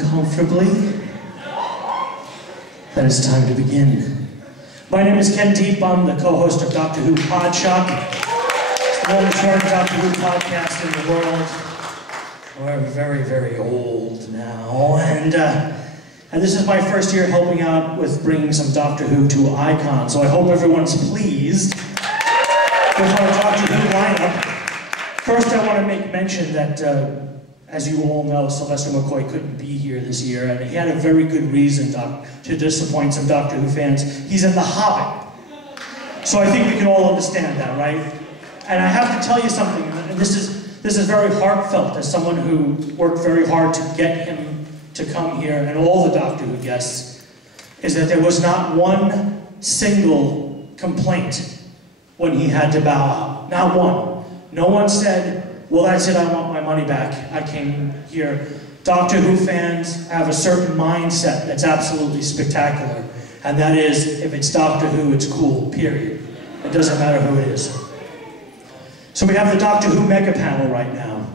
Comfortably, then it's time to begin. My name is Ken Deep. I'm the co-host of Doctor Who Podshock. It's the longest running Doctor Who podcast in the world. We're very, very old now, and this is my first year helping out with bringing some Doctor Who to Icon, so I hope everyone's pleased with our Doctor Who lineup. First, I want to make mention that as you all know, Sylvester McCoy couldn't be here this year, and he had a very good reason to disappoint some Doctor Who fans. He's in The Hobbit. So I think we can all understand that, right? And I have to tell you something, and this is very heartfelt as someone who worked very hard to get him to come here, and all the Doctor Who guests, is that there was not one single complaint when he had to bow out. Not one. No one said, well, that's it, I want my money back. I came here. Doctor Who fans have a certain mindset that's absolutely spectacular, and that is, if it's Doctor Who, it's cool, period. It doesn't matter who it is. So we have the Doctor Who mega panel right now,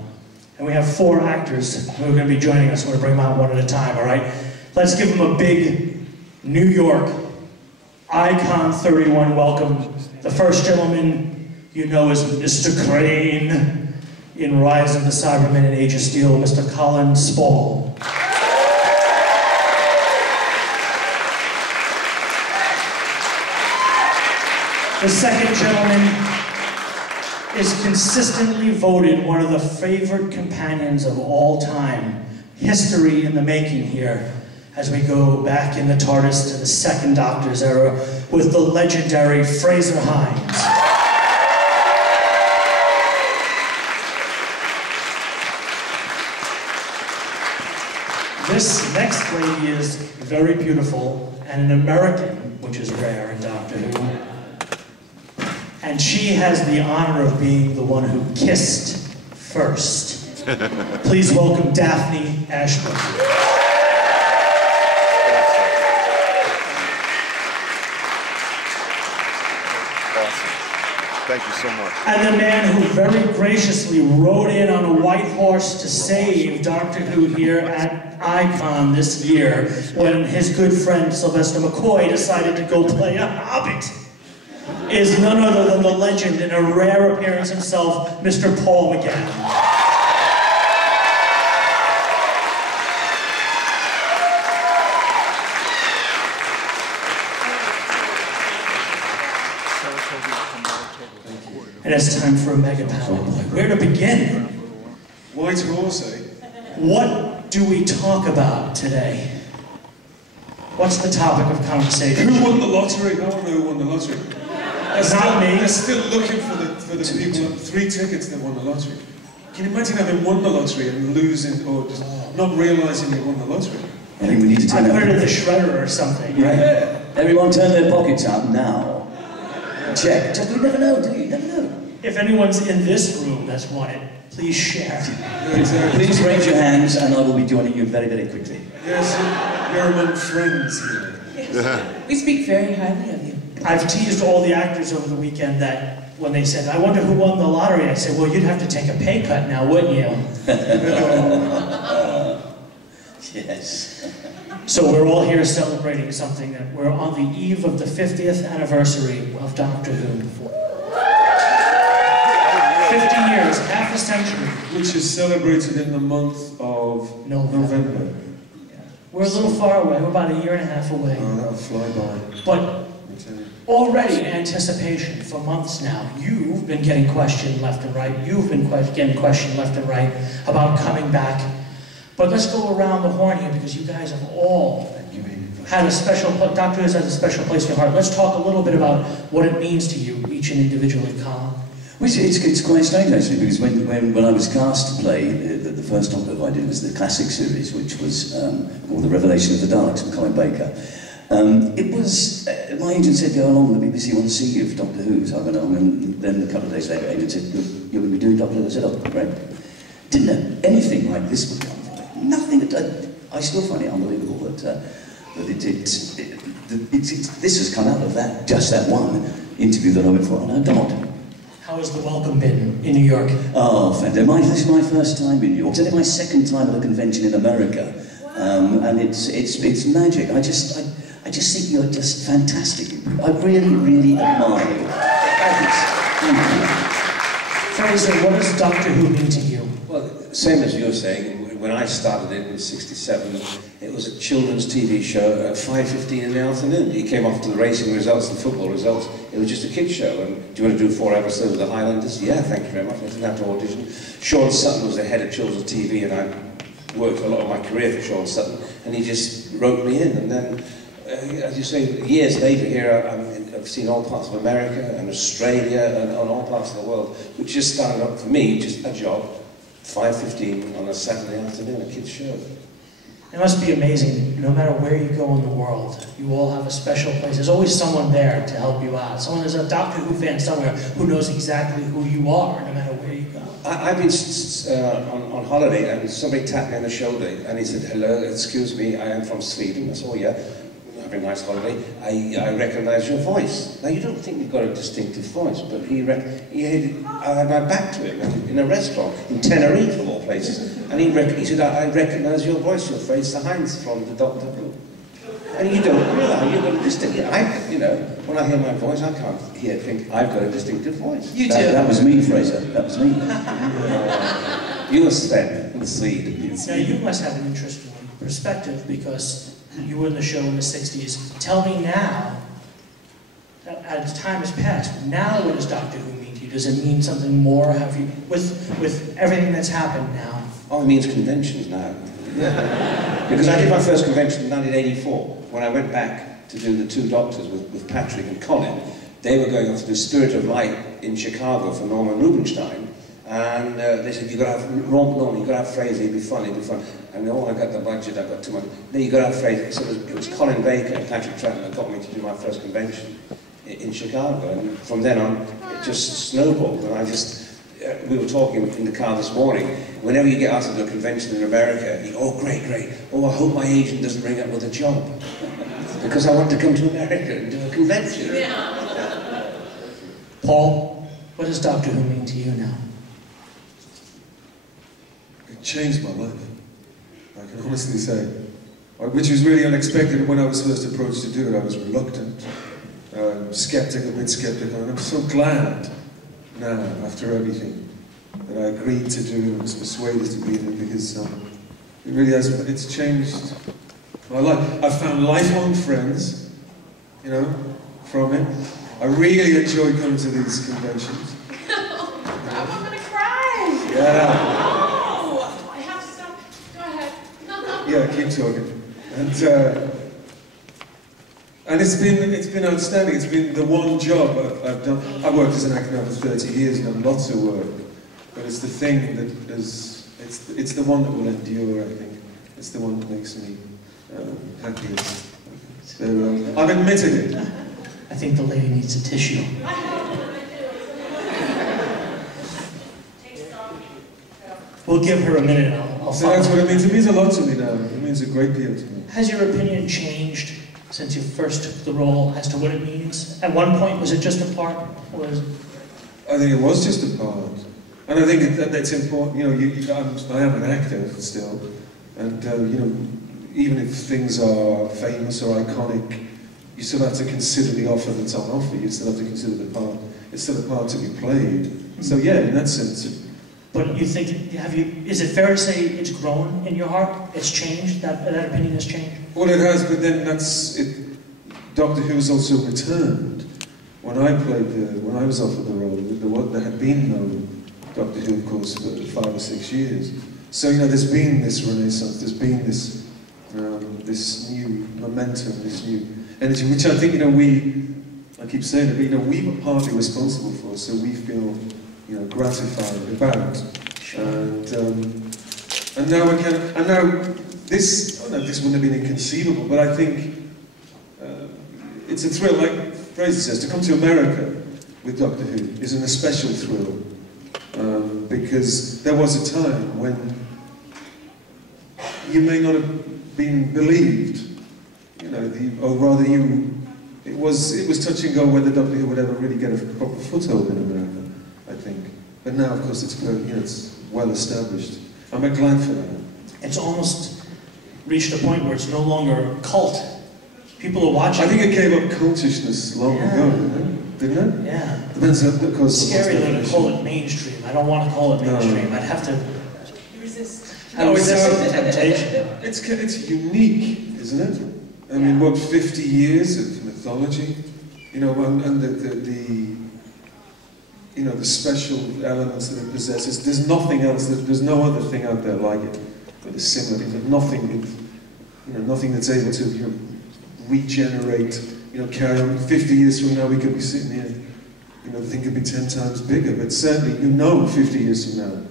and we have 4 actors who are going to be joining us. We're going to bring them out one at a time, all right? Let's give them a big New York Icon 31 welcome. The first gentleman you know is Mr. Crane. In Rise of the Cybermen and Age of Steel, Mr. Colin Spaull. The second gentleman is consistently voted one of the favorite companions of all time. History in the making here, as we go back in the TARDIS to the Second Doctor's era with the legendary Frazer Hines. This next lady is very beautiful and an American, which is rare in Doctor Who. And she has the honor of being the one who kissed first. Please welcome Daphne Ashbrook. Thank you so much. And the man who very graciously rode in on a white horse to save Doctor Who here at Icon this year when his good friend Sylvester McCoy decided to go play a hobbit is none other than the legend in a rare appearance himself, Mr. Paul McGann. And it's time for a mega panel. Where to begin? White horse, eh? What do we talk about today? What's the topic of conversation? Who won the lottery? I want to know who won the lottery. Not me. They're still looking for the people, 3 tickets that won the lottery. Can you imagine having won the lottery and losing, or just not realising you won the lottery? I think we need to turn I put it in the shredder or something. Yeah. Everyone turn their pockets out now. Check. Just we never know, do you? You never know. If anyone's in this room that's won it, please share. Please raise your hands and I will be joining you very, very quickly. Yes, you're among friends here. Yes. We speak very highly of you. I've teased all the actors over the weekend that when they said, I wonder who won the lottery, I said, well, you'd have to take a pay cut now, wouldn't you? Yes. So we're all here celebrating something that we're on the eve of the 50th anniversary of Doctor Who. 50 years, half a century. Which is celebrated in the month of November. We're a little far away, we're about a year and a half away. Oh, that'll fly by. But already in anticipation for months now, you've been getting questioned left and right, you've been getting questioned left and right about coming back. But let's go around the horn here because you guys have all had a special, Doctor Who has a special place in your heart. Let's talk a little bit about what it means to you, each and individually, Colin. Well, it's quite strange actually, because when I was cast to play, the first Doctor Who I did was the classic series, which was called The Revelation of the Daleks with Colin Baker. It was, my agent said, go along, the BBC want to see you for Doctor Who, so I went on, and then a couple of days later, the agent said, you're going to be doing Doctor Who? I said, oh, great. Didn't know anything like this would come. Nothing. I still find it unbelievable that this has come out of that, just that one interview that I went for, and I don't. How has the welcome been in New York? Oh, fantastic. This is my first time in New York. It's only my second time at a convention in America. and it's magic. I just think you're just fantastic. I really, really admire you. Thank you. Frazer, what does Doctor Who mean to you? Well, same as you were saying, when I started it in '67, it was a children's TV show at 5:15 in the afternoon. He came off to the racing results and football results. It was just a kids show. And do you want to do 4 episodes of the Highlanders? Yeah, thank you very much. I didn't have to audition. Sean Sutton was the head of children's TV, and I worked a lot of my career for Sean Sutton, and he just wrote me in. And then, as you say, years later here, I've seen all parts of America and Australia and all parts of the world, which just started up for me, just a job, 5:15 on a Saturday afternoon, a kid's show. It must be amazing, no matter where you go in the world, you all have a special place. There's always someone there to help you out. There's a Doctor Who fan somewhere who knows exactly who you are, no matter where you go. I've been on holiday, and somebody tapped me on the shoulder, and he said, "Hello, excuse me, I am from Sweden." I said, "Oh yeah, having a nice holiday. I recognise your voice." Now you don't think you've got a distinctive voice, but I had my back to him in a restaurant in Tenerife of all places, and he said, "I recognise your voice. You're Frazer Hines from the Doctor Who." And you don't realise you've got a distinctive. When I hear my voice, I can't think I've got a distinctive voice. You do. That was me, Frazer. That was me. You were Sven in Sweden. Now you must have an interesting perspective because you were in the show in the '60s. Tell me now, as time has passed, now what does Doctor Who mean to you? Does it mean something more? Have you, with everything that's happened now? Oh, it means conventions now. Because I did my first convention in 1984, when I went back to do the 2 Doctors with Patrick and Colin. They were going off to do Spirit of Light in Chicago for Norman Rubinstein, and they said, "You've got to have Norman, you've got to have Frazer, it'll be fun, it'll be fun." And I got the budget, I've got too much. No, you've got to have Frazer. So it was Colin Baker and Patrick Troughton that got me to do my first convention in Chicago, and from then on, it just snowballed, and we were talking in the car this morning, whenever you get out of a convention in America, you go, "Oh, great, great. Oh, I hope my agent doesn't ring up with a job. Because I want to come to America and do a convention." Yeah. Paul, what does Doctor Who mean to you now? It changed my life, I can honestly say. Which was really unexpected. When I was first approached to do it, I was reluctant, a bit skeptical, and I'm so glad now, after everything, that I agreed to do it and was persuaded to be in it, because it really has, it's changed my life. I've found lifelong friends, from it. I really enjoy coming to these conventions. I'm gonna cry! Yeah. Oh, I have to stop. Go ahead. Yeah, keep talking. And it's been outstanding. It's been the one job I've done. I've worked as an actor now for 30 years and done lots of work, but it's the thing that it's the one that will endure, I think. It's the one that makes me happiest. So I've admitted it. I think the lady needs a tissue. We'll give her a minute. I'll So that's what it means. It means a lot to me now. It means a great deal to me. Has your opinion changed since you first took the role as to what it means? At one point, was it just a part? I think it was just a part. And I think that's important. I am an actor still. And, even if things are famous or iconic, you still have to consider the offer that's on offer. You still have to consider the part. It's still a part to be played. So yeah, in that sense. But you think, is it fair to say it's grown in your heart? It's changed? That opinion has changed? Well, it has, but then that's it. Doctor Who has also returned. When I was offered the role, there had been no Doctor Who, of course, for 5 or 6 years. So there's been this renaissance. There's been this new momentum, this new energy, which I think I keep saying it, but we were partly responsible for. So we feel gratified about. And now I can. And now this wouldn't have been inconceivable, but I think it's a thrill, like Frazer says, to come to America with Doctor Who is an especial thrill, because there was a time when you may not have been believed, or rather it was touch and go whether Doctor Who would ever really get a proper foothold in America, I think. But now, of course, it's well established. I'm glad for that. It's almost reached a point where it's no longer a cult. People are watching. I think it gave up cultishness long ago, didn't it? Yeah. Depends, of course. It's scary to call it mainstream. I don't want to call it mainstream. I'd have to. You resist. I resist the temptation. It's unique, isn't it? I mean, what, 50 years of mythology? You know, and the you know, the special elements that it possesses. There's nothing else, there's no other thing out there like it. But it's similar, there's nothing, you know, nothing that's able to, you know, regenerate, you know, carry on. 50 years from now we could be sitting here, you know, the thing could be 10 times bigger, but certainly, you know, 50 years from now,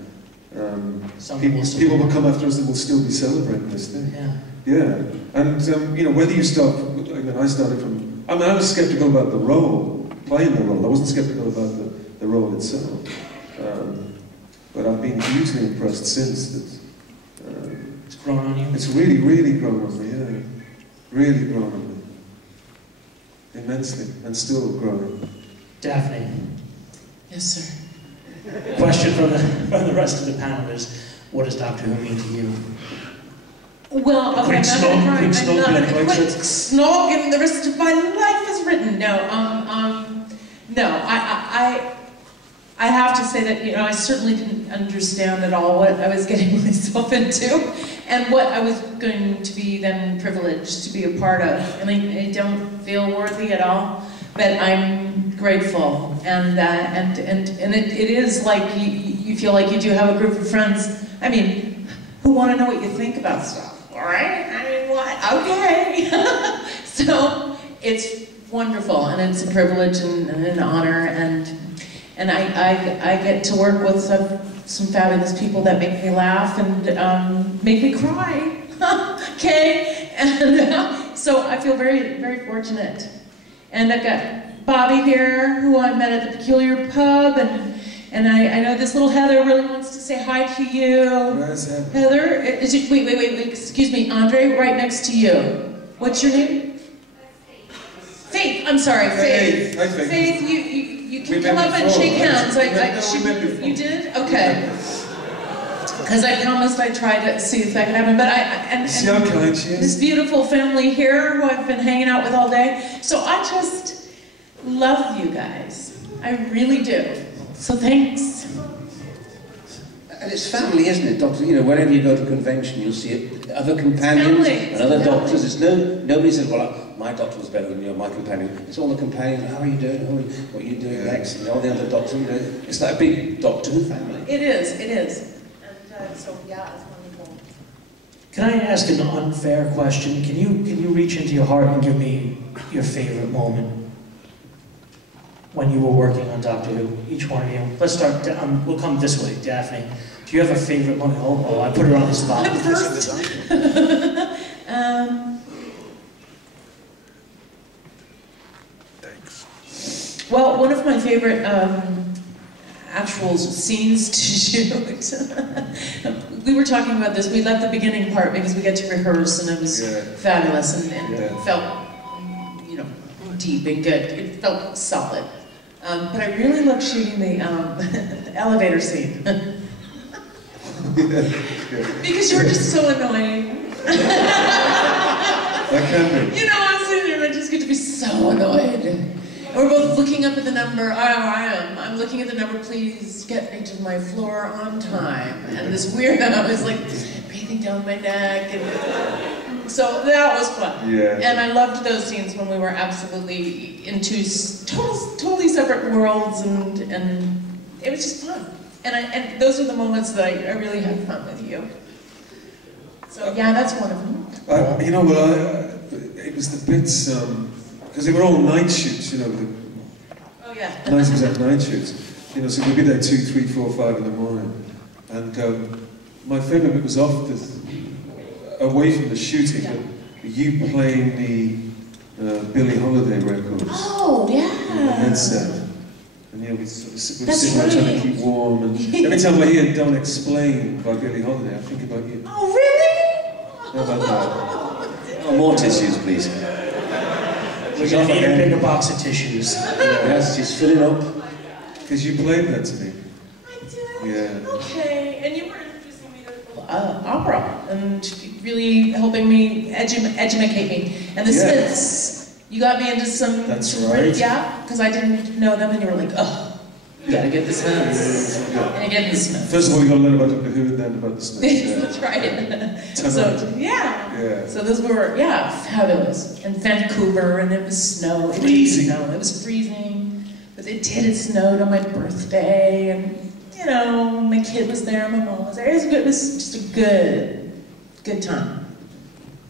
people will come after us and will still be celebrating this thing. Yeah. Yeah, and you know, whether you start, when I started from, I mean, I was skeptical about the role, playing the role. I wasn't skeptical about the role itself. But I've been hugely impressed since that. It's grown on you? It's really, really grown on me, yeah. Really grown on me. Immensely, and still growing. Daphne. Yes, sir. Question from the rest of the panel is, what does Doctor Who mean to you? Well, okay, Quick snog, I'm not quick snog, a yeah, quick quick snog, and the rest of my life is written. No, I have to say that, you know, I certainly didn't understand at all what I was getting myself into, and what I was going to be then privileged to be a part of. And I don't feel worthy at all, but I'm grateful, and it is like you feel like you do have a group of friends. I mean, who want to know what you think about stuff. All right, I mean, what? Okay. So it's wonderful, and it's a privilege and an honor, and I get to work with some fabulous people that make me laugh and make me cry. Okay, and so I feel very, very fortunate. And I've got Bobby here, who I met at the Peculiar Pub, and I know this little Heather really wants to say hi to you. Where's Heather? Heather, wait, excuse me, Andre, right next to you. What's your name? Faith, I'm sorry, Faith. Hi, Faith. Faith, you can come up and shake hands. You did? Okay. Because I promised I'd try to see if that could happen, but and see how kind she is? This beautiful family here who I've been hanging out with all day. So I just love you guys. I really do. So thanks. And it's family, isn't it, Doctor? You know, whenever you go to a convention, you'll see other companions and other doctors. It's nobody says, well, my doctor was better than you, my companion. It's all the companions. How are you doing? What are you doing next? And all the other doctors. You know, it's like a big Doctor Who family. It is. And so yeah, it's wonderful. Can I ask an unfair question? Can you reach into your heart and give me your favorite moment when you were working on Doctor Who? Each one of you. Let's start. We'll come this way, Daphne. Do you have a favorite moment? Oh, I put her on the spot. First. Thanks. Well, one of my favorite actual scenes to shoot. We were talking about this. We left the beginning part because we get to rehearse, and it was fabulous, and it felt, you know, deep and good. It felt solid. But I really love shooting the elevator scene. Because you were just so annoying. That can be. You know, I'm sitting there and I just get to be so annoyed. And we're both looking up at the number. I'm looking at the number, please get me to my floor on time. And this weirdo is like breathing down my neck. And so that was fun. Yeah. And I loved those scenes when we were absolutely in two totally separate worlds, and it was just fun. And those are the moments that I really had fun with you. So yeah, that's one of them. You know what, it was the bits, because they were all night shoots, you know. Oh yeah. 90% night shoots. You know, so we'd be there 2, 3, 4, 5 in the morning. And my favourite bit was away from the shooting, but you playing the Billie Holiday records. Oh, yeah. On the headset. And you know, we'd sitting there trying to keep warm. And every time I hear Don't Explain by Billie Holiday, I think about you. Oh, really? How about that? Oh, more tissues, please. We're going to need a bigger box of tissues. Yes, she's filling up. Because you played that to me. I did? Yeah. Okay. And you were introducing me to opera, and really helping me educate me. And the Smiths, you got me into some. That's right. Yeah, because I didn't know them, and you were like, oh. You gotta get the Smiths. And you get the Smiths. First of all, you gotta learn about the Who and then about the Smiths. Yeah. That's right. So, yeah. So those were, fabulous. And Vancouver, and it was snow. It didn't snow. It was freezing. But it did. It snowed on my birthday. And, you know, my kid was there, my mom was there. It was good. It was just a good time.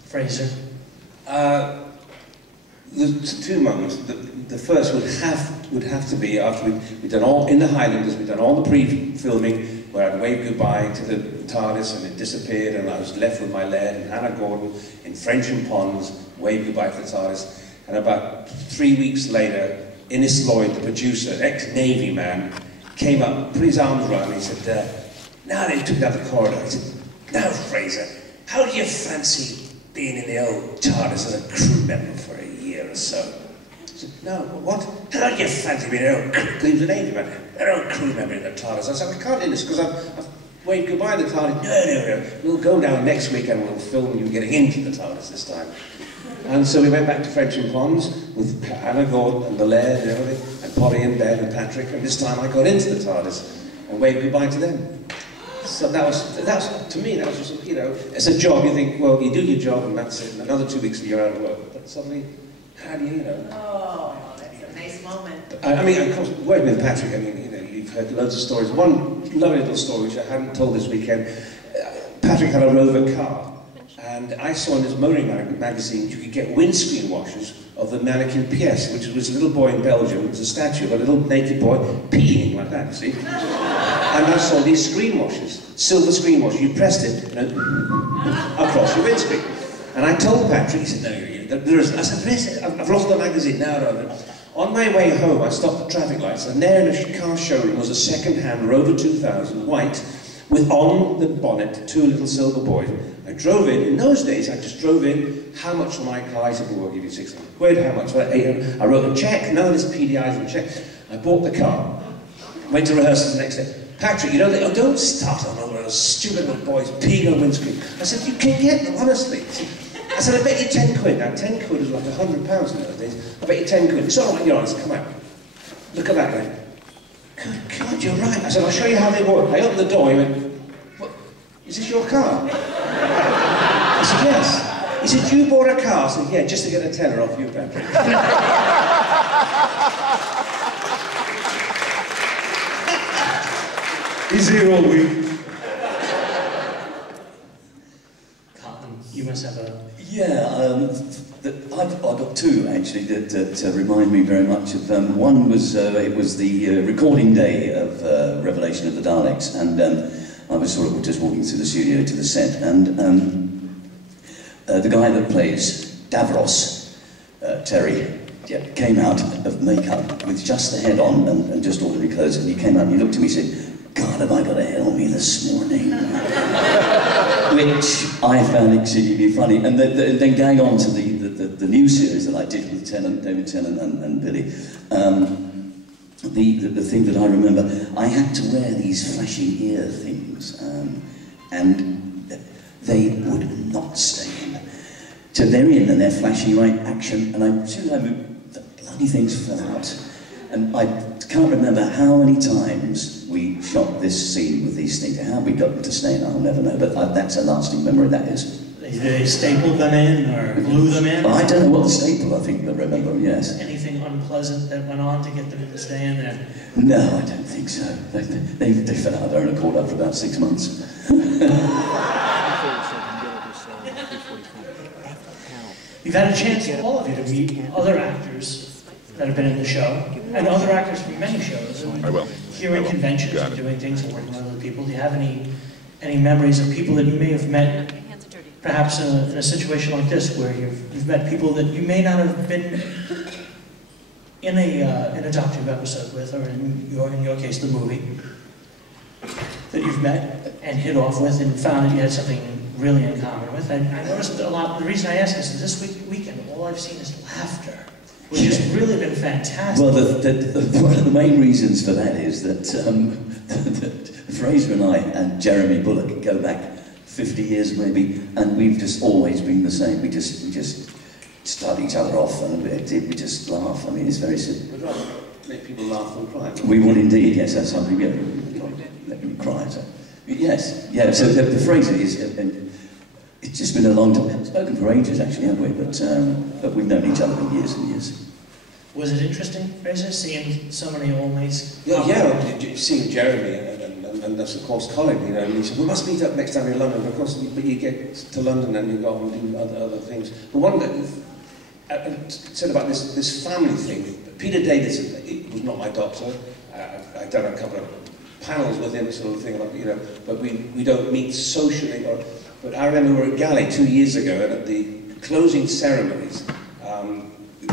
Frazer. There's two moments. The first would have to be after we'd done all, in the Highlanders, we'd done all the pre-filming, where I'd waved goodbye to the TARDIS and it disappeared, and I was left with my laird and Hannah Gordon in French and Ponds, waved goodbye to the TARDIS. And about 3 weeks later, Innes Lloyd, the producer, ex-Navy man, came up, put his arms around me, and said, now they took down the corridor. He said, now Frazer, how do you fancy being in the old TARDIS as a crew member for a year or so? I said, no, what? How do you fancy being an old crew? He was an Navy man, an old crew member in the TARDIS. I said, I can't do this because I've waved goodbye to the TARDIS. No, we'll go down next week and we'll film you getting into the TARDIS this time. And so we went back to French and Ponds with Hannah Gordon and the laird and everything, and Polly and Ben and Patrick, and this time I got into the TARDIS and waved goodbye to them. So that was to me, that was just, you know, it's a job. You think, well, you do your job and that's it, and another 2 weeks and you're out of work. But suddenly, how do you know? Oh, that's a nice moment. I mean, of course, working with Patrick, I mean, you know, you've heard loads of stories. One lovely little story which I hadn't told this weekend. Patrick had a Rover car, and I saw in his motoring magazine you could get windscreen washers of the mannequin Pièce, which was a little boy in Belgium. It was a statue of a little naked boy peeing like that, see? And I saw these screen washers, silver screen washers. You pressed it, you know, across your windscreen. And I told Patrick, he said, no, there isn't. I said, I've lost the magazine now. No. On my way home, I stopped at traffic lights, and there in a car showroom was a second-hand Rover 2000, white, with on the bonnet 2 little silver boys. I drove in those days, I just drove in, how much for my car? He said, well, we'll give you 600 quid, how much for that? 800. I wrote a cheque, none of this PDIs and cheque. I bought the car, went to rehearsals the next day. Patrick, you know, don't start on all those stupid little boys peeing on windscreen. I said, you can get them, honestly. I said, I bet you 10 quid. Now, 10 quid is like £100 in those days. I bet you 10 quid. It's all right, you're honest, come out. Look at that, man. Good God, you're right. I said, I'll show you how they work. I opened the door, he went, what, is this your car? I said, yes. He said, you bought a car? I said, yeah, just to get a tenner off you, Patrick. He's here all week. Colin, you must have a... Yeah, I've got two actually that remind me very much of them. One was, it was the recording day of Revelation of the Daleks, and I was sort of just walking through the studio to the set, and the guy that plays Davros, Terry, came out of makeup with just the head on and just ordinary clothes, and he came out and he looked at me and said, God, have I got a head on me this morning? Which I found exceedingly funny. And then going on to the new series that I did with David Tennant and Billy, the thing that I remember, I had to wear these flashing ear things, and they would not stay in. So they're in and they're flashing right action, and as soon as I moved, the bloody things fell out. And I can't remember how many times we shot this scene with these things. How we got them to stay in, I'll never know, but that's a lasting memory, that is. They stapled them in or glue them in? Well, I don't know what the staple, I think, but remember, yes. Anything unpleasant that went on to get them to stay in there? No, I don't think so. They fell out of their own accord after about 6 months. You've had a chance, all of you, to meet other actors that have been in the show, and other actors from many shows. I will. Here at conventions and doing things and working with other people. Do you have any memories of people that you may have met, perhaps in a situation like this, where you've met people that you may not have been in a Doctor Who episode with, or in your case, the movie, that you've met and hit off with and found that you had something really in common with? I noticed a lot. The reason I ask this weekend, all I've seen is laughter, which has really been fantastic. Well, one of the main reasons for that is that, that Frazer and I and Jeremy Bullock go back 50 years maybe, and we've just always been the same. We just start each other off, and we just laugh. I mean, it's very simple. We'd rather make people laugh than cry. We would indeed, yes, that's something, yeah, let me cry. So. Yes, yeah, so the Frazer is, it's just been a long time. We haven't spoken for ages, actually, have we? But we've known each other for years and years. Was it interesting, Frazer, seeing so many old mates? Yeah, seeing Jeremy and of course Colin, you know, and he said, we must meet up next time in London, because but you get to London and you go and do other things. But one that said about this family thing, Peter Davidson, it was not my doctor. I'd done a couple of panels with him, sort of thing, about, you know, but we don't meet socially. But I remember we were at Galley 2 years ago, and at the closing ceremonies,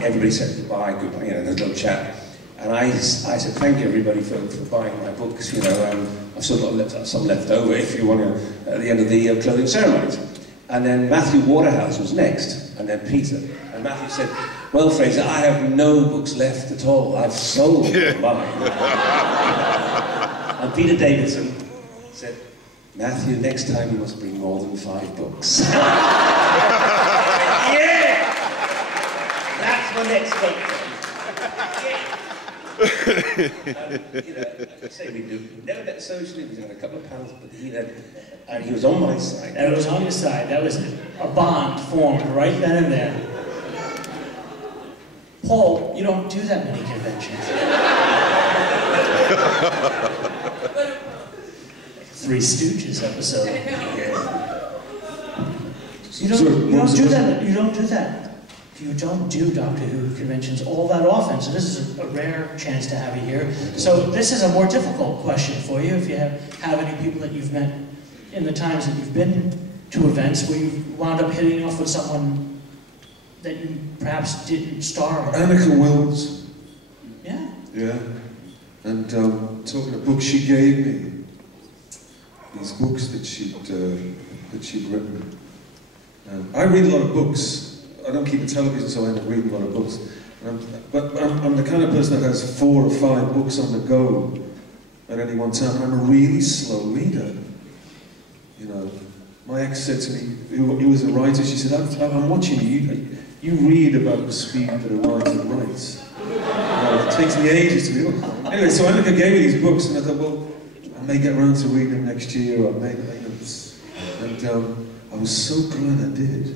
everybody said goodbye, you know, there's a little chat. And I said, thank you everybody for buying my books, you know, I've still got some left over if you want to, at the end of the closing ceremonies. And then Matthew Waterhouse was next, and then Peter. And Matthew said, well, Frazer, I have no books left at all, I've sold mine. And Peter Davidson said, Matthew, next time you must bring more than 5 books. Yeah! That's my next book. You know, like I say, we never met socially, we had a couple of panels, but he was on my side. And it was on your side. That was a bond formed right then and there. Paul, you don't do that many conventions. Three Stooges episode. You don't do that. You don't do that. You don't do Doctor Who conventions all that often, so this is a rare chance to have you here. So this is a more difficult question for you. If you have any people that you've met in the times that you've been to events where you've wound up hitting off with someone that you perhaps didn't star in. Annika Wills. Yeah. Yeah. And talking of books she gave me, these books that she'd written. I read a lot of books. I don't keep a television, so I end up reading a lot of books. But I'm the kind of person that has 4 or 5 books on the go at any one time. I'm a really slow reader. You know, my ex said to me, who was a writer, she said, I'm watching you. You read about the speed that a writer writes. It takes me ages to read. Anyway, so Annika gave me these books, and I thought, well, I may get around to reading them next year, or I may, and I was so glad I did.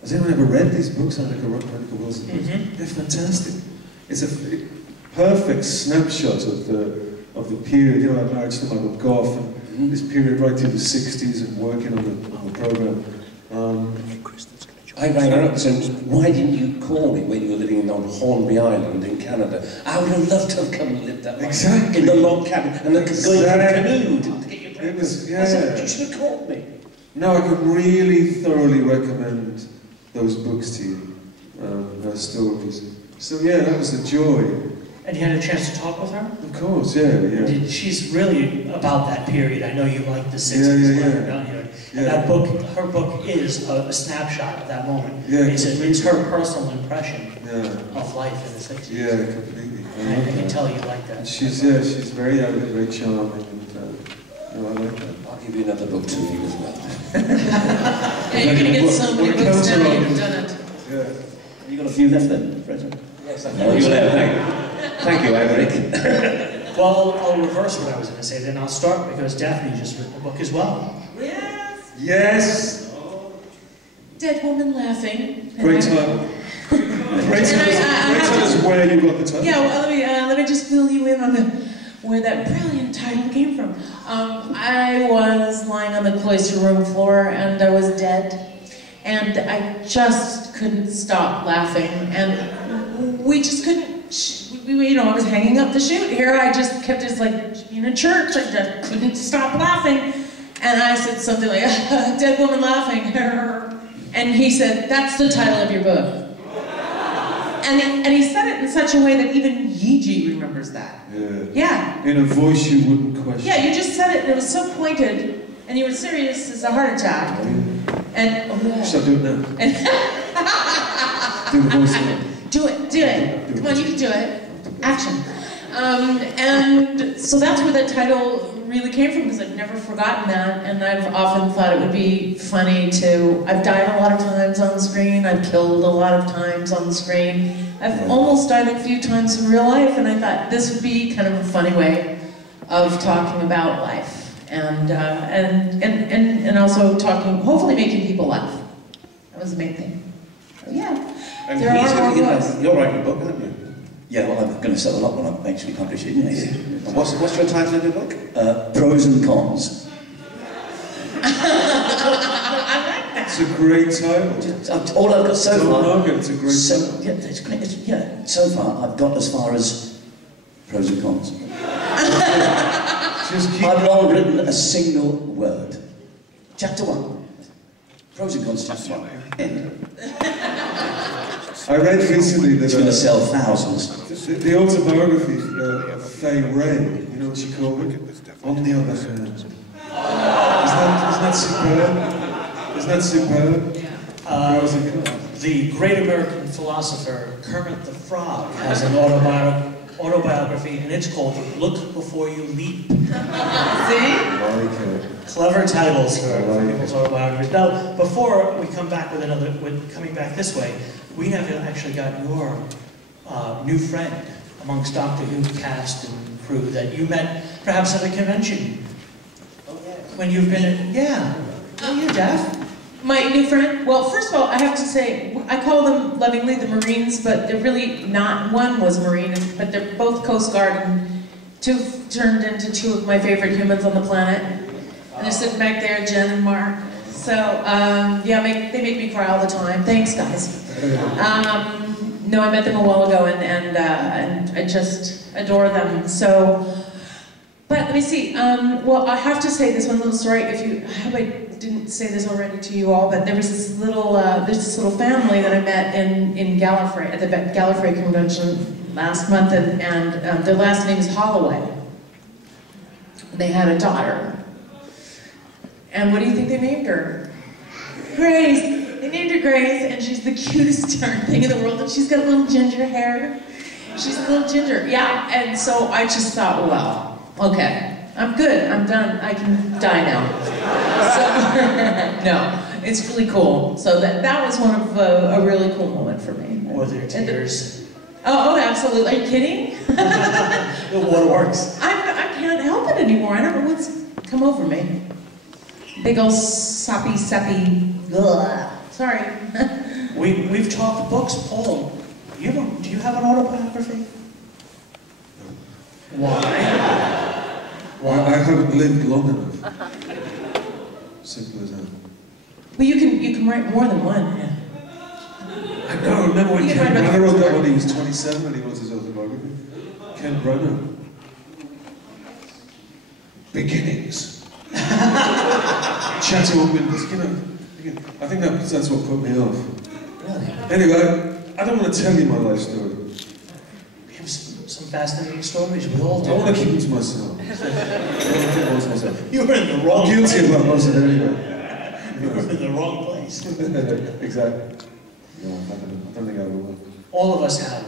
Has anyone ever read these books, Annika Wills' books? Mm-hmm. They're fantastic. It's a perfect snapshot of the period. You know, I married to Michael Goff, and this period right through the 60s, and working on the program. I rang her up and said, why didn't you call me when you were living on Hornby Island in Canada? I would have loved to have come and lived that life. Exactly. In the log cabin, and going for a canoe to get your breakfast. Yeah. I said, you should have called me. No, I could really thoroughly recommend those books to you, her stories. So yeah, that was a joy. And you had a chance to talk with her? Of course, yeah. She's really about that period. I know you like the 60s, don't you? And that book, her book is a snapshot of that moment. Yeah, it's her personal impression of life in the 60s. Yeah, completely. I can tell you like that. She's very elegant, very charming, and I like that. I'll give you another book to read as well. Yeah, you're going to get so many books now you've done it. Yeah. Have you got a few left then, Frazer? Yes, I think you will. Thank you, Eric. Well, I'll reverse what I was going to say, then I'll start because Daphne just written a book as well. Yes. Yes! Dead Woman Laughing. Great title. Great title is where you got the title. Yeah, well, let me just fill you in on where that brilliant title came from. I was lying on the cloister room floor and I was dead. And I just couldn't stop laughing. And we just couldn't, I was hanging up the chute here. I just kept just like in a church. I just couldn't stop laughing. And I said something like, dead woman laughing. And he said, that's the title of your book. And he said it in such a way that even Yiji remembers that. Yeah. In a voice you wouldn't question. Yeah, you just said it, and it was so pointed, and you were serious as a heart attack. And Shall I do it now? And do the voice now. Do it. Come on, you can do it. Action. And so that's where the title really came from, because I've never forgotten that, and I've often thought it would be funny to, I've died a lot of times on screen, I've killed a lot of times on screen, I've almost died a few times in real life, and I thought this would be kind of a funny way of talking about life, and also talking, hopefully making people laugh. That was the main thing. So, yeah, And there are more books. you're writing a book, aren't you? Yeah, well, I'm going to sell a lot when I actually publish it, yes. And what's your title of your book? Pros and Cons. It's a great title. All I've got so Don't far... knock it, it's a great title. Yeah, it's great. Yeah, so far I've got as far as pros and cons. Just keep... I've not written a single word. Chapter 1. Pros and cons, chapter 1. End. I read recently that... It's going to sell thousands. The autobiography of Faye Ray, you know what she called it? On the Other Hand. Isn't that superb? Isn't that superb? The great American philosopher Kermit the Frog has an autobiography, and it's called Look Before You Leap. See? Clever titles for people's autobiographies. Now, before we come back with coming back this way, we have actually got your new friend amongst Doctor Who cast and crew that you met perhaps at a convention. When you've been Oh, you, Daph? My new friend? Well, first of all, I have to say, I call them lovingly the Marines, but they're really not. One was Marine, but they're both Coast Guard, and two turned into two of my favorite humans on the planet. And they're sitting back there, Jen and Mark. So, yeah, they make me cry all the time. Thanks, guys. No, I met them a while ago, and I just adore them. So, but let me see. Well, I have to say this one little story. I hope I didn't say this already to you all, but there was this little family that I met in Gallifrey at the Gallifrey convention last month, and their last name is Holloway. They had a daughter, and what do you think they named her? Grace. They named her Grace, and she's the cutest darn thing in the world, and she's got little ginger hair. She's a little ginger, yeah, and so I just thought, well, okay, I'm good, I'm done, I can die now. So, no, it's really cool. So that was one of a really cool moment for me. Were there tears? Oh, absolutely, are you kidding? The waterworks. I can't help it anymore, I don't know what's come over me. Big ol' sappy, ugh. Sorry. We've talked books, Paul. Do you have an autobiography? Why? I haven't lived long enough. Simple as that. Well, you can write more than one. Yeah. I know, remember when You can Ken write about Branagh wrote that the when he was 27 and he wrote his autobiography? Ken Branagh. Beginnings. Chatting on windows, you know. I think that's what put me off. Really? Anyway, I don't want to tell you my life story. We have some fascinating stories. We all do. I want to keep it to myself. You were in the wrong I'm guilty place. about most of it anyway. You were in the wrong place. Exactly. No, I don't think I will. All of us have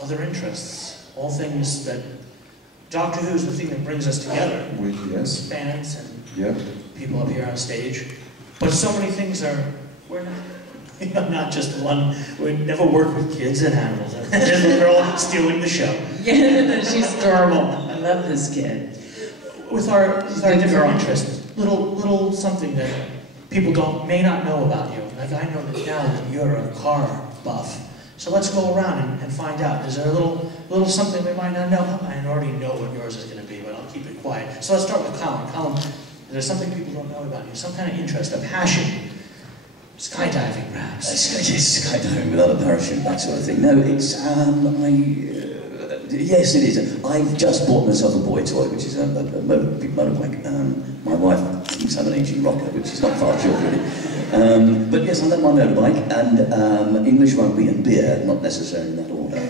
other interests. All things that... Doctor Who is the thing that brings us together. Yes. Fans and Yeah. people up here on stage. But so many things we're not just one, we never work with kids and animals. There's a girl stealing the show. Yeah, she's adorable. I love this kid. With our different interests, little something that people may not know about you. Like I know that now that you're a car buff. So let's go around and find out. Is there a little something we might not know? I already know what yours is going to be, but I'll keep it quiet. So let's start with Colin. Colin, is there something people don't know about you? Some kind of interest, a passion? Skydiving, perhaps? Yes, skydiving without a parachute, that sort of thing. No, it's, yes, it is. I've just bought myself a boy toy, which is a motorbike. My wife thinks I'm an aging rocker, which is not far short, really. But yes, I love my motorbike, and English rugby and beer, not necessarily in that order.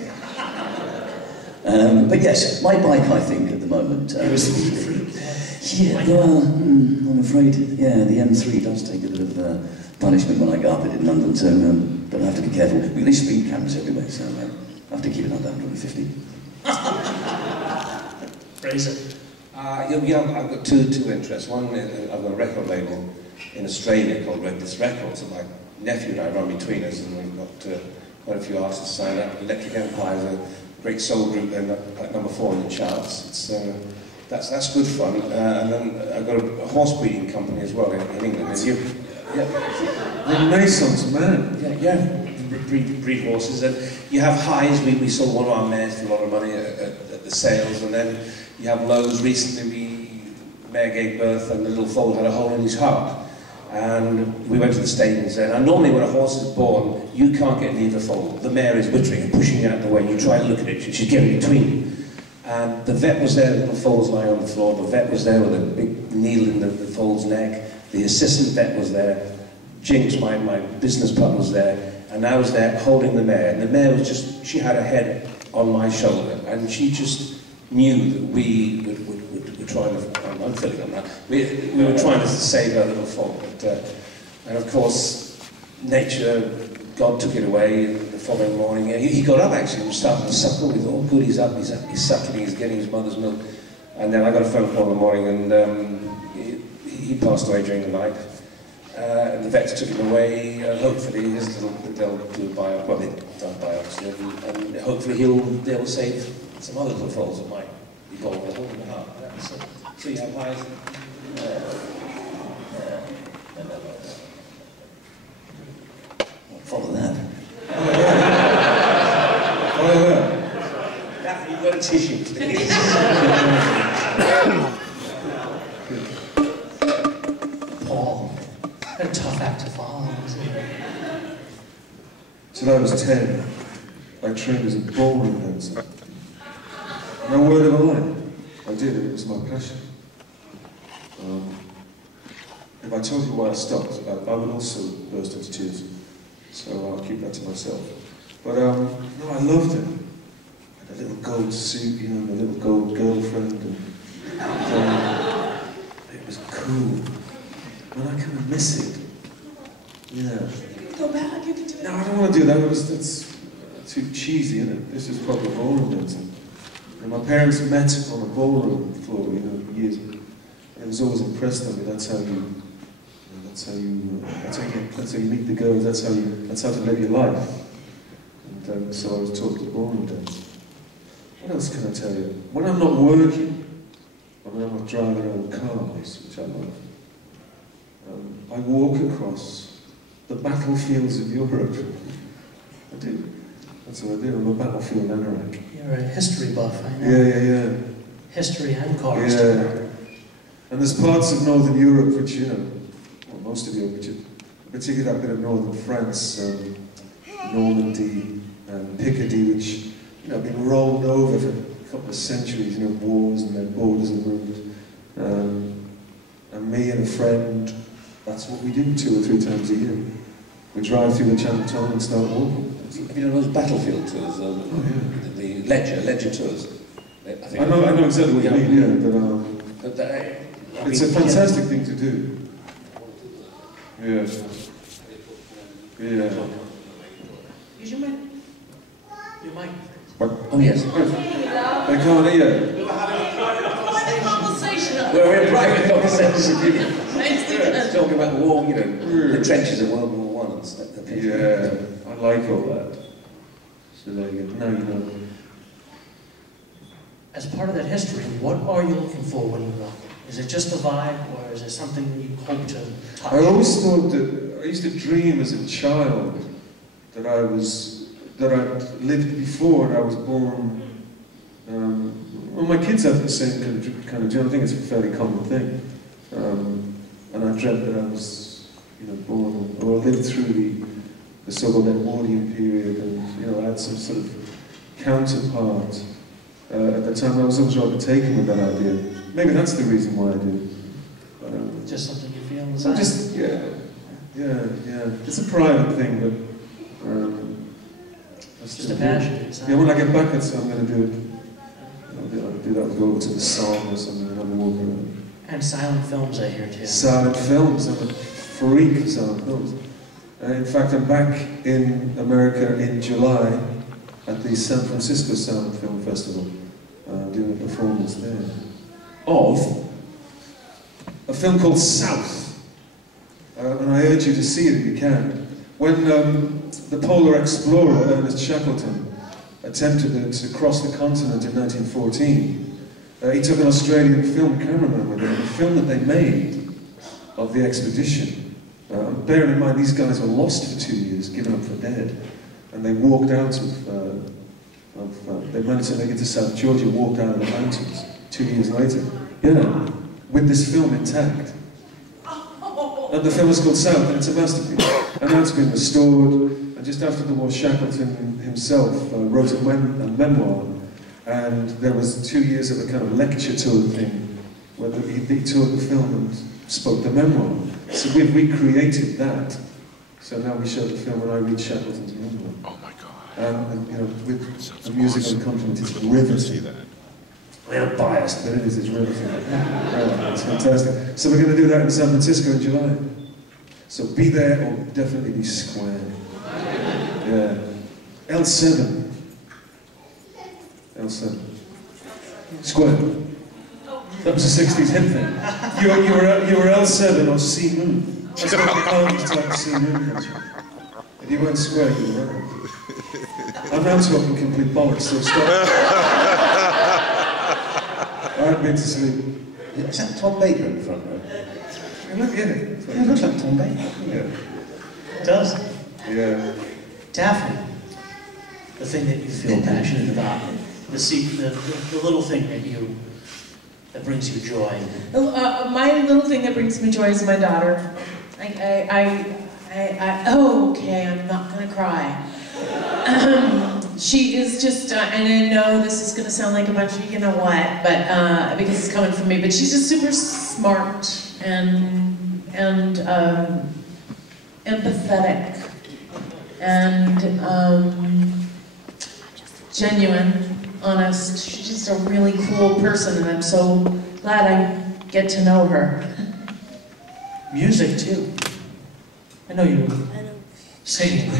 But yes, my bike, I think, at the moment... yeah, well, I'm afraid, yeah, the M3 does take a bit of punishment when I go up it in London, so, but I have to be careful. There's speed cameras everywhere, so I have to keep it under 150. Frazer. Yeah, I've got two interests. One, I've got a record label in Australia called Redless Records, and my nephew and I run between us, and we've got quite a few artists signed up. Electric Empire is a great soul group, they're at number 4 in the charts. That's good fun. And then I've got a horse breeding company as well in England. And you, The Renaissance man. Yeah. Breed horses, and you have highs. We sold one of our mares for a lot of money at the sales, and then you have lows. Recently, the mare gave birth, and the little foal had a hole in his heart, and we went to the stables there. And normally, when a horse is born, you can't get near the foal. The mare is wittering and pushing you out of the way. You try to look at it; she's getting between. And the vet was there. The little foal's lying on the floor. The vet was there with a big needle in the foal's neck. The assistant vet was there. Jinx, my business partner, was there. And I was there holding the mare, and the mare was just, she had her head on my shoulder, and she just knew that we were trying to, I'm filling on that, we were trying to save her little foal. And of course, nature, God took it away the following morning. He got up actually, he was starting to suckle. We thought, oh good, he's up, he's suckling, he's getting his mother's milk. And then I got a phone call in the morning, and he passed away during the night. And the vets took him away, hopefully they'll do a biopsy, well they've done a biopsy, and hopefully they'll save some other little foals that might be born with a hole in the heart. So you have highs. Follow that. Follow that. Daphne, you've got a tissue, please. Paul, a tough act to follow, isn't it? Till I was 10, I trained as a ballroom dancer. No word of a lie. I did, it was my passion. If I told you why I stopped, I would also burst into tears. So I'll keep that to myself. But no, I loved it. I had a little gold suit, you know, my little gold girlfriend, and it was cool. And I kind of miss it. Yeah. You can go back, you can do it. No, I don't want to do that. That's too cheesy, isn't it? This is proper ballroom dancing. And my parents met on a ballroom floor, you know, years ago. And it was always impressed on me. That's how you meet the girls. That's how to live your life. And so I was taught to ballroom dance. What else can I tell you? When I'm not working, or when I'm not driving around cars, which I love, I walk across the battlefields of Europe. I do. That's what I do. I'm a battlefield anorak. You're a history buff, I know. Yeah. History and cars. Yeah. And there's parts of Northern Europe which, you know, well, most of Europe, particularly that bit of Northern France, Normandy, and Picardy, which, you know, have been rolled over for a couple of centuries, you know, wars and their borders have moved. And me and a friend, that's what we do 2 or 3 times a year. We drive through the Channel Tunnel and start walking. Have you done those battlefield tours? The ledger tours? I know exactly what you mean, yeah, but it's a fantastic thing to do. Yeah. Use your mic. Your mic. Oh yes. I can't hear. We're in private conversation. Talking about the war, you know, the trenches of World War I and stuff. Yeah, I like all that. So there you go. Now you know. As part of that history, what are you looking for when you rock? Is it just the vibe, or is it something that you hope to touch? I always thought that, I used to dream as a child that I lived before and I was born. Well, my kids have the same kind of dream. I think it's a fairly common thing. And I dreamt that I was, you know, born, or lived through the so-called Edwardian period, and, you know, I had some sort of counterpart. At the time, I was always rather taken with that idea. Maybe that's the reason why I do. But, just something you feel inside? Yeah. It's a private thing, but just a passion inside. Yeah, when I get back, I'm going to do it. I'll do that. I'll go over to the Psalm or something and have a walk around. And silent films, I hear too. Silent films. I'm a freak of silent films. In fact, I'm back in America in July at the San Francisco Silent Film Festival, doing a performance there. of a film called South, and I urge you to see it if you can. When the polar explorer Ernest Shackleton attempted to cross the continent in 1914, he took an Australian film cameraman with him, and the film that they made of the expedition. Bearing in mind, these guys were lost for 2 years, given up for dead, and they walked out they managed to make it to South Georgia, walked out of the mountains 2 years later. Yeah, with this film intact. And the film is called South, and it's a masterpiece. And now it's been restored, and just after the war, Shackleton himself wrote a memoir, and there was 2 years of a kind of lecture tour thing, where he toured the film and spoke the memoir. So we've recreated that. So now we show the film and I read Shackleton's memoir. Oh my God. And you know, with the music accompaniment, it's riveting. We're biased, but it's riveting. Yeah, it's fantastic. So we're going to do that in San Francisco in July. So be there or definitely be square. Yeah. L7. L7. Square. That was a 60s hip thing. You were L7 or C Moon. That's what the colleges type C Moon comes from. If you weren't square, you were right. I'm now talking complete bollocks, so stop. I've been to sleep. Is that Tom Baker in the front row? Look at it. It looks like Tom Baker. Yeah. It does. Yeah. Daphne, the thing that you feel passionate about, the little thing that brings you joy. My little thing that brings me joy is my daughter. Okay, I'm not gonna cry. She is just, and I know this is gonna sound like a bunch of you know what, but because it's coming from me, but she's just super smart and empathetic and genuine, honest. She's just a really cool person, and I'm so glad I get to know her. Music too. I know you sing.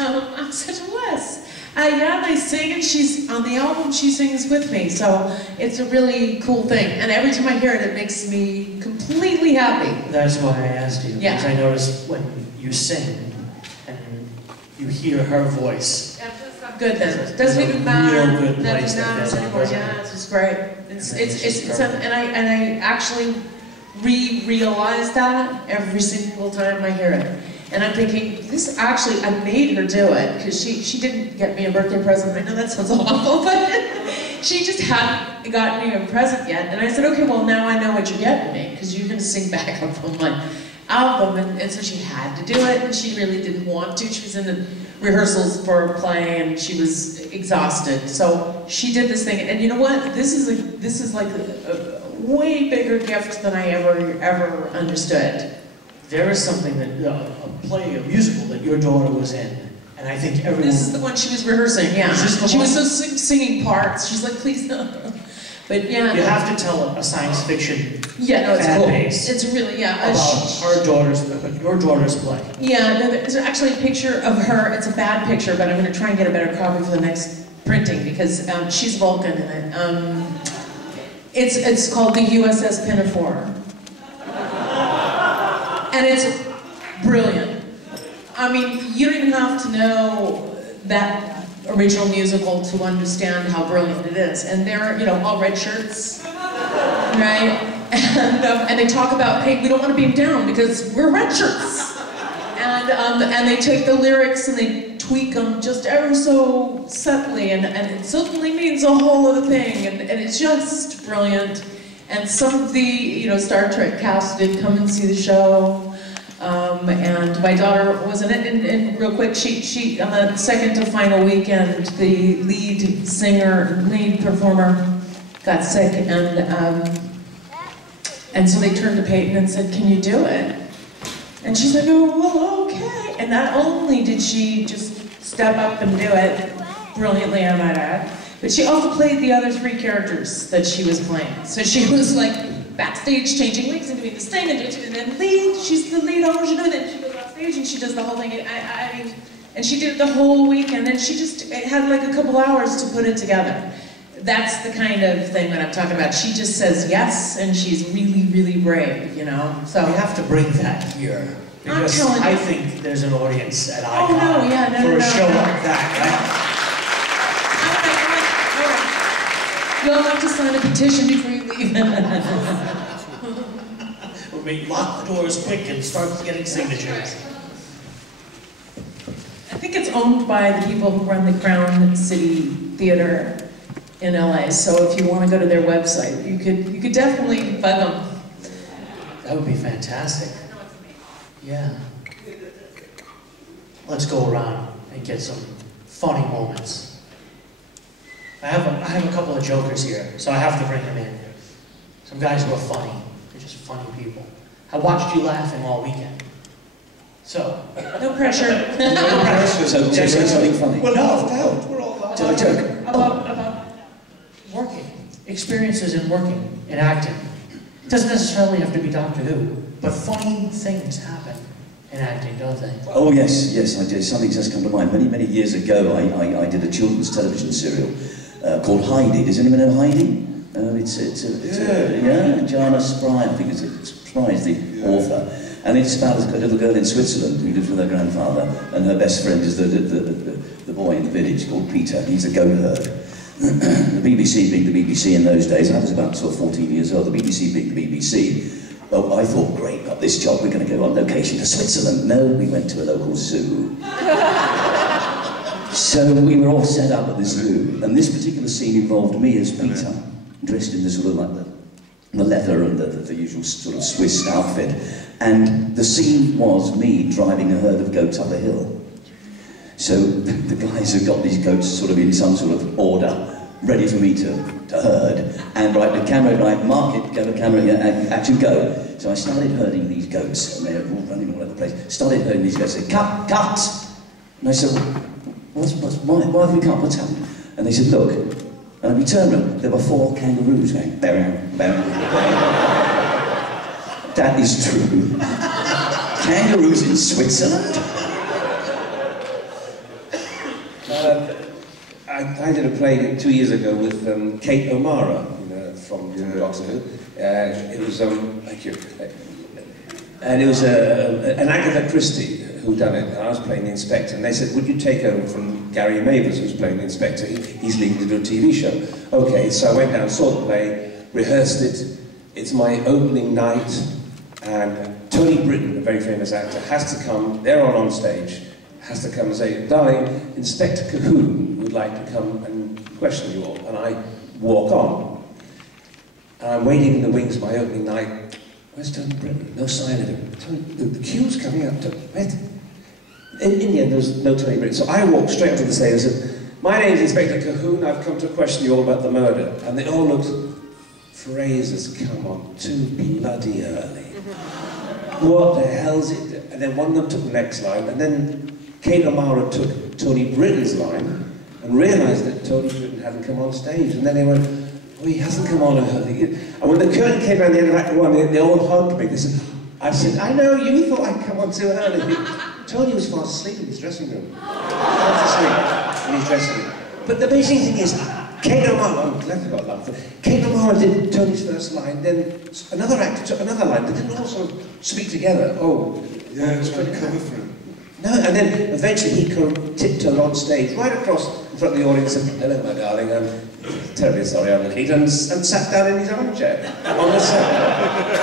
I'm such a wuss. Yeah, they sing, and she's on the album. She sings with me, so it's a really cool thing. And every time I hear it, it makes me completely happy. That's why I asked you. Yeah. Because I noticed when you sing and you hear her voice. Yeah, feels so good then. It doesn't even matter. Real good That place doesn't matter anymore. Yeah, it's just great. And I actually realize that every single time I hear it. And I'm thinking, this actually, I made her do it, because she didn't get me a birthday present. I know that sounds awful, but she just hadn't gotten me a present yet. And I said, okay, well now I know what you're getting me, because you're going to sing back up on my album. And so she had to do it, and she really didn't want to. She was in the rehearsals for a play, and she was exhausted. So she did this thing, and you know what? This is like a way bigger gift than I ever understood. There is something that, a play, a musical that your daughter was in, and I think everyone... This is the one she was rehearsing, yeah. Is this the she one? was so singing parts. She's like, please no. But yeah. You have to tell a science fiction yeah, no, it's fan cool. base It's really, yeah. about your daughter's play. Yeah, no, there's actually a picture of her. It's a bad picture, but I'm going to try and get a better copy for the next printing, because she's Vulcan in it. It's called the USS Pinafore. And it's brilliant. I mean, you don't even have to know that original musical to understand how brilliant it is. And they're, you know, all red shirts, right? And they talk about, hey, we don't want to beam down because we're red shirts. And they take the lyrics and they tweak them just ever so subtly, and it suddenly means a whole other thing, and it's just brilliant. And some of the, you know, Star Trek cast did come and see the show, and my daughter was in it. And real quick, she on the second to final weekend, the lead singer, lead performer, got sick, and so they turned to Peyton and said, "Can you do it?" And she said, "Oh, well, okay." And not only did she just step up and do it brilliantly, I might add, but she also played the other three characters that she was playing. So she was like backstage changing wigs and doing this thing, and then she's the lead original, and then she goes off stage and she does the whole thing. I mean, and she did it the whole weekend, and she just had like a couple hours to put it together. that's the kind of thing that I'm talking about. She just says yes, and she's really, really brave, you know? So We have to bring that here. Because telling you. I think there's an audience at Oh, Icon no, yeah, no, for no, a no, show no. like that, all right. You'll have to sign a petition before you leave. right? We lock the doors quick and start getting signatures. I think it's owned by the people who run the Crown City Theater in LA, so if you want to go to their website, you could definitely bug them. That would be fantastic. Yeah. Let's go around and get some funny moments. I have a couple of jokers here, so I have to bring them in. Some guys who are funny. They're just funny people. I watched you laughing all weekend. So, No pressure. no pressure. So, say something funny. Well, no, we're all Tell a joke. About working. Experiences in working, in acting. It doesn't necessarily have to be Doctor Who, but funny things happen in acting, don't they? Oh yes, yes, I did. Something's just come to mind. Many years ago, I did a children's television serial called Heidi. Does anyone know Heidi? Jana Spry, I think Spry is the author. And it's about a little girl in Switzerland who lives with her grandfather, and her best friend is the boy in the village called Peter. He's a goat herd. The BBC being the BBC in those days, I was about sort of 14 years old, the BBC being the BBC, well, I thought, great, got this job, we're going to go on location to Switzerland. No, we went to a local zoo. So we were all set up at this zoo, and this particular scene involved me as Peter, dressed in the sort of like the leather and the usual sort of Swiss outfit, and the scene was me driving a herd of goats up a hill. So the guys had got these goats sort of in some sort of order, ready for me to herd, and right, the camera, right, mark it, go to camera, action, go. So I started herding these goats, and they were all running all over the place. Started herding these goats, said, cut! And I said, why have we cut, what's happened? And they said, look, and we turned around, there were 4 kangaroos going, bang. That is true. Kangaroos in Switzerland? I did a play 2 years ago with Kate O'Mara, from Doctor Who. It was, thank you. And it was an Agatha Christie who done it, and I was playing the Inspector, and they said, would you take over from Gary Mavers, who's playing the Inspector? He's leaving to do a TV show. Okay, so I went down, saw the play, rehearsed it. It's my opening night, and Tony Britton, a very famous actor, has to come, they're on stage, has to come and say, darling, Inspector Cahoon would like to come and question you all. And I walk on. And I'm waiting in the wings my opening night. Where's Tony Britton? No sign of him. The queue's coming up. In the end, there was no Tony Britton. So I walked straight up to the stage and said, my name's Inspector Cahoon, I've come to question you all about the murder. And they all looked, Frazer's come on too bloody early. What the hell's it? And then one of them took the next line, and then Kate O'Mara took Tony Britton's line and realised that Tony Britton hadn't come on stage. And then they went, oh, he hasn't come on early. And when the curtain came around the end of Act 1, they all hugged me. They said, I said, I know, you thought I'd come on too early. Tony was fast asleep in his dressing room. Fast asleep in his dressing room. But the amazing thing is, Kate O'Mara, I'm glad I got that. Kate O'Mara did Tony's first line, then another actor took another line. They didn't all sort of speak together. Oh, yeah, it's trying to cover for him. No, and then eventually he tiptoed on stage, right across in front of the audience and said, hello, my darling, I'm terribly sorry I'm late, and sat down in his armchair on the set.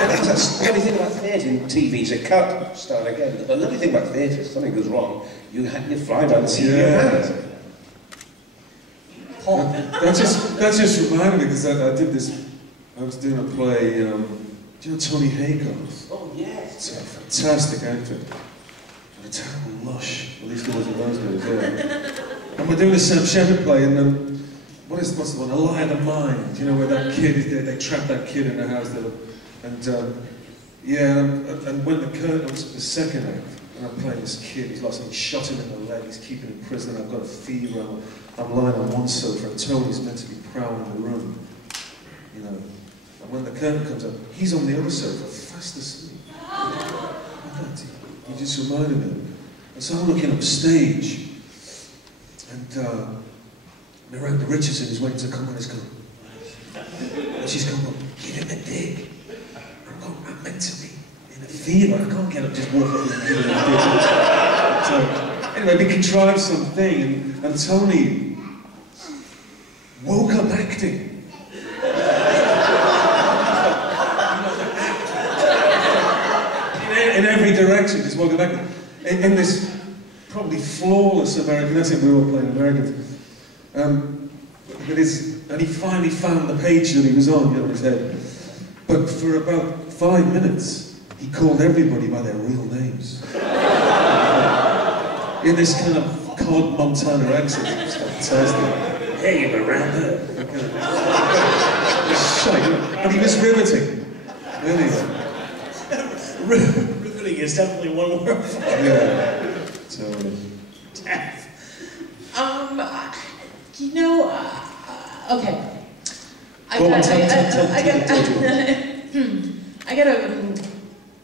And that's the only thing about theatre in TV is a cut, start again. The only thing about theatre is something goes wrong, you fly down the seat of your hands. That just reminded me, because I did this, I was doing a play, do you know Tony Haygarth? Oh, yes. It's a fantastic actor. And a terrible lush, at least it was in those days, yeah. And we're doing a Sam Shepard play, and what's the one? A Lie of the Mind, you know, where that kid is there, they trap that kid in the house there. And when the curtain was the second act, and I'm playing this kid, he's lost, and he shot him in the leg, he's keeping him in prison, I've got a fever, I'm lying on one sofa, and Tony's meant to be prowling the room, you know. And when the curtain comes up, he's on the other sofa, fast asleep. He just reminded me. And so I'm looking up stage, and Miranda Richardson is waiting to come on his car. And she's going, give him a dig. I'm going, I'm meant to be in a theatre. I can't get up, just walk up and give him a dig. So, anyway, we contrived something, and Tony woke up acting. In every direction, just woke up acting. In this probably flawless American accent, we were all playing Americans. And he finally found the page that he was on, you know, in his head. But for about 5 minutes, he called everybody by their real names. In this kind of cod Montana accent. It was fantastic. Hey, Miranda. And he was riveting. Really. Riveting is definitely one word. Yeah. Totally. You know, okay. I got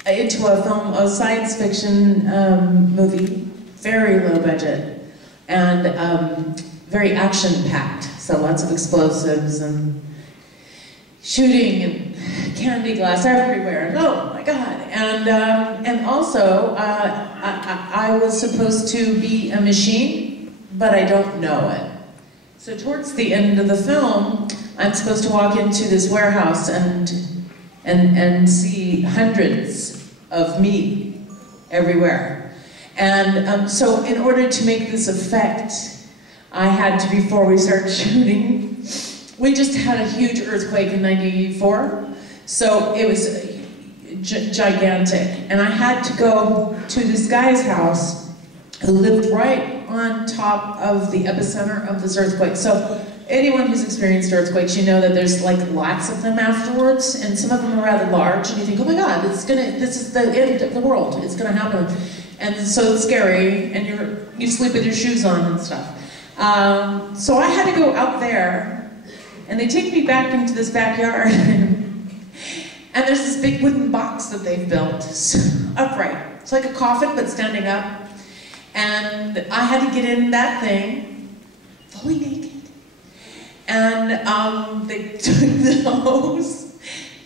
into a film, a science fiction movie, very low budget, and very action-packed. So lots of explosives and shooting and candy glass everywhere. Oh my God! And also, I was supposed to be a machine, but I don't know it. So towards the end of the film, I'm supposed to walk into this warehouse and see hundreds of me everywhere. And so in order to make this effect, I had to, before we started shooting, we just had a huge earthquake in 1984. So it was gigantic. And I had to go to this guy's house who lived right on top of the epicenter of this earthquake. So anyone who's experienced earthquakes, you know that there's like lots of them afterwards, and some of them are rather large, and you think, oh my God, this is the end of the world, it's gonna happen. And so it's scary, and you sleep with your shoes on and stuff. So I had to go out there, and they take me back into this backyard, and there's this big wooden box that they've built, upright. It's like a coffin, but standing up. And I had to get in that thing, fully naked. And they took the hose,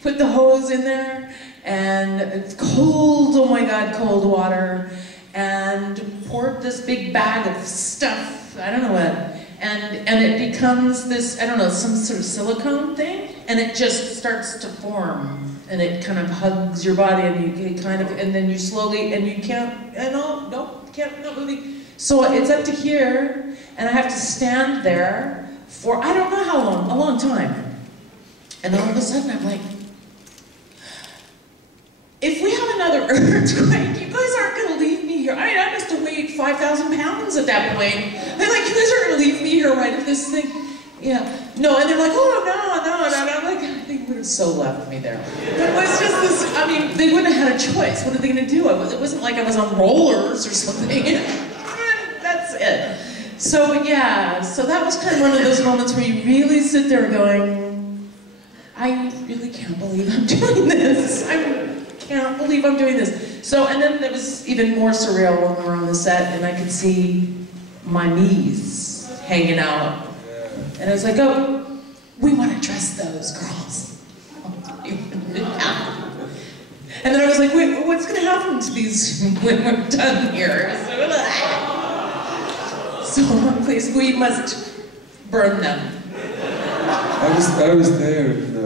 put the hose in there, and it's cold, oh my God, cold water, and poured this big bag of stuff, I don't know what, and it becomes this, I don't know, some sort of silicone thing, and it just starts to form. And it kind of hugs your body, and you kind of, and then you slowly, and you can't, not moving. So it's up to here, and I have to stand there for, I don't know how long, a long time. And all of a sudden I'm like, if we have another earthquake, you guys aren't gonna leave me here. I mean, I must have weighed 5,000 pounds at that point. They're like, you guys aren't gonna leave me here, right, if this thing, yeah. No, and they're like, oh, no, and I'm like, they would have so left me there. But it was just this, I mean, they wouldn't have had a choice. What are they gonna do? It wasn't like I was on rollers or something. That's it. So yeah, so that was kind of one of those moments where you really sit there going, I really can't believe I'm doing this. I can't believe I'm doing this. So, and then it was even more surreal when we were on the set and I could see my knees hanging out. And I was like, oh, we want to dress those girls. And then I was like, wait, what's going to happen to these when we're done here? So please, we must burn them. I was there in,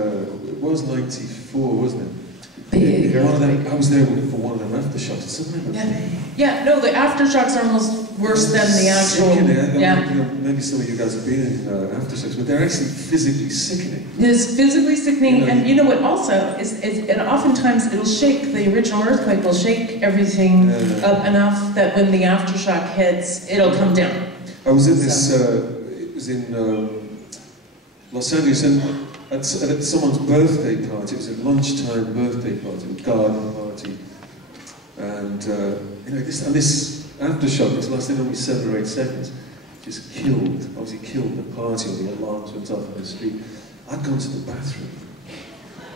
it was 94, wasn't it? Big. I was there for one of them aftershocks. Yeah, no, the aftershocks are almost worse than the actual. Sickening. Yeah. You know, maybe some of you guys have been in aftershocks, but they're actually physically sickening. It's physically sickening, and you know what also is and oftentimes it'll shake, the original earthquake will shake everything up enough that when the aftershock hits, it'll come down. I was in this, it was in Los Angeles, and at someone's birthday party. It was a lunchtime birthday party, a garden party, and you know, this aftershock, which lasted only 7 or 8 seconds, just obviously killed the party. All the alarms went off in the street. I'd gone to the bathroom,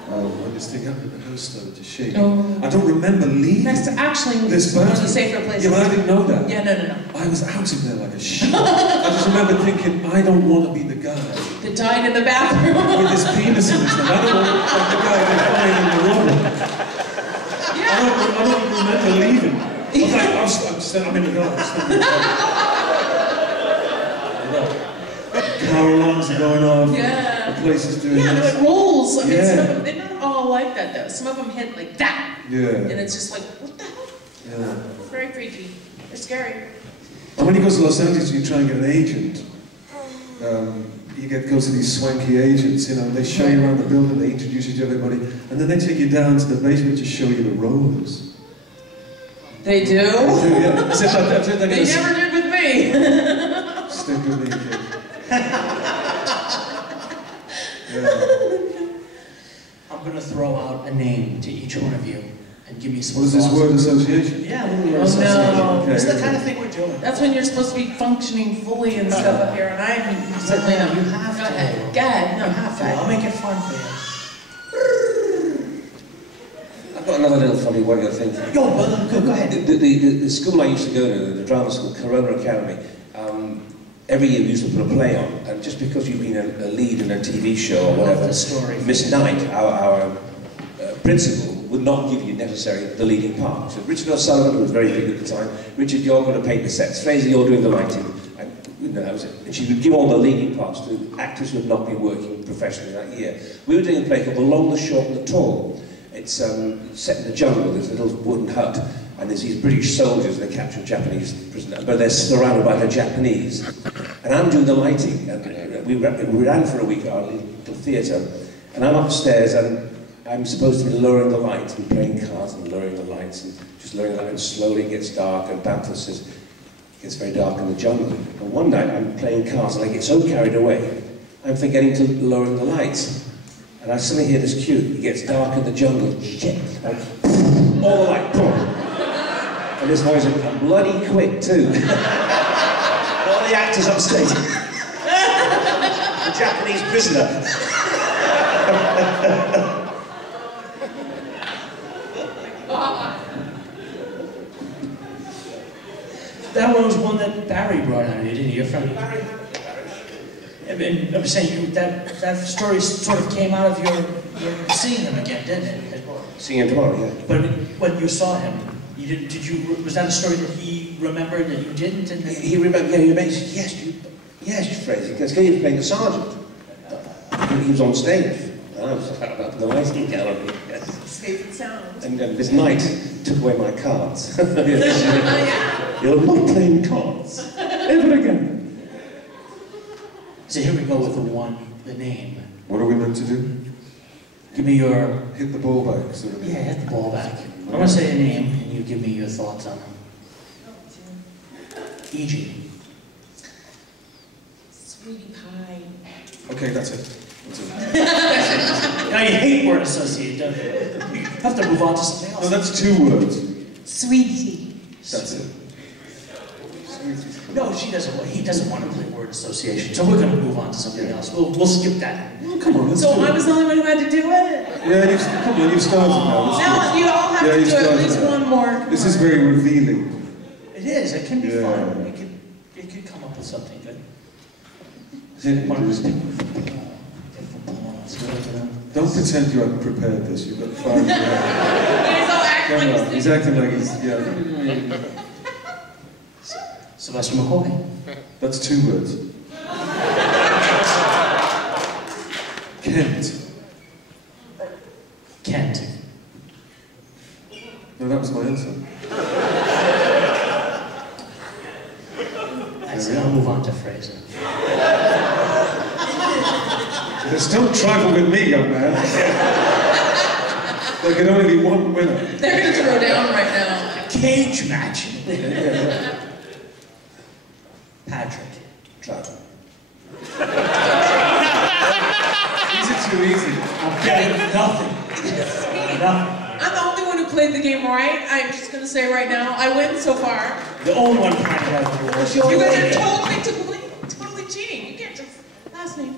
this thing happened in the house started to shake. Oh. I don't remember leaving. That's actually this one bad. of the safer places. Yeah, but I didn't know that. Yeah, no. I was out of there like a shit. I just remember thinking, I don't want to be the guy The dying in the bathroom. with his penis in his hand. I don't want to be the guy they find in the rubble. Yeah. I don't even remember leaving. I was like, I'm in the garden. Car alarms are going off. Yeah. The place is doing Yeah, no, this. it rolls. I mean, Yeah. some of them, they're not all like that though. Some of them hit like that. Yeah. And it's just like, what the hell? Yeah. Very freaky. They're scary. And when you go to Los Angeles and you try and get an agent, you go to these swanky agents, you know, they show you around the building, they introduce you to everybody, and then they take you down to the basement to show you the rollers. They do? Yeah. As if They never did with me. Stick with me, kid. Yeah. I'm going to throw out a name to each one of you and give you some What is this thoughts. word association? Yeah, a little word Oh, association. no. Okay. It's the kind of thing we're doing. That's when you're supposed to be functioning fully and stuff up here, and I'm certainly not. You have Go to. ahead. Go ahead. No, have Okay, I'll to. make it fun for you. I've got another little funny one, I think. Go ahead. The school I used to go to, the drama school, Corona Academy, every year we used to put a play on, and just because you've been a lead in a TV show or I love whatever, the story. Miss Knight, our principal, would not give you necessarily the leading part. So Richard O'Sullivan, who was very big at the time, Richard, you're going to paint the sets, Frazer, you're doing the lighting, and you know, that was it. And she would give all the leading parts to actors who had not been working professionally that year. We were doing a play called The Long, the Short and the Tall. It's set in the jungle, there's a little wooden hut, and there's these British soldiers, they capture a Japanese prisoner, but they're surrounded by the Japanese. And I'm doing the lighting, and we ran for a week at our little theatre, and I'm upstairs, and I'm supposed to be lowering the lights, and playing cards and lowering the lights, and just lowering the lights, and slowly it gets dark, and Bantha says, it gets very dark in the jungle. And one night I'm playing cards, and I get so carried away, I'm forgetting to lowering the lights. And I suddenly hear this cue, it gets dark in the jungle, shit, and all the light, boom. And this voice, I'm bloody quick too. All the actors upstage. The Japanese prisoner. That one was one that Barry brought out, didn't he? Your friend Barry. I was saying that story sort of came out of your seeing him again, didn't it? Seeing him tomorrow, yeah. But when you saw him, you didn't. Did you? Was that a story that he remembered that you didn't? And then He remembered, yeah, he remembered, yes, Frazer, because he was playing the sergeant. He was on stage. And I was up in the lighting gallery. Yes. Safe and sound. And this night took away my cards. Yeah. You're not playing cards ever again. so here we go with the name. What are we meant to do? Give me your. Hit the ball back, sort of. Yeah, hit the ball back. I'm gonna say a name, and you give me your thoughts on him. E.G. Sweetie pie. Okay, that's it. That's it. Now you hate word associate, don't you? You have to move on to something No, else. that's 2 words. Sweetie. That's it. No, he doesn't want to play word association, so we're gonna move on to something else. We'll skip that. Oh, come on, let's So do I it. was the only one who had to do it? Yeah, come on, you've started now. Let's do Now you all have Yeah, to you do at started least now. one more. it. This is very revealing. It is. It can be Yeah. fun. It could come up with something good. Don't pretend you haven't prepared this. You've got 5 minutes. He's all acting Come like on, he's he's acting like he's, yeah. Sylvester McCoy. That's 2 words. Kent. Kent. No, that was my answer. I'll move on to Frazer. Just don't trifle with me, young man. There can only be one winner. They're gonna throw down right now. Cage match. Patrick. Trout. Is it too easy? I'm getting nothing. Nothing. I'm the only one who played the game right. I'm just gonna say right now, I win so far. The only one playing right the rules. You guys are totally cheating. You can't just last name.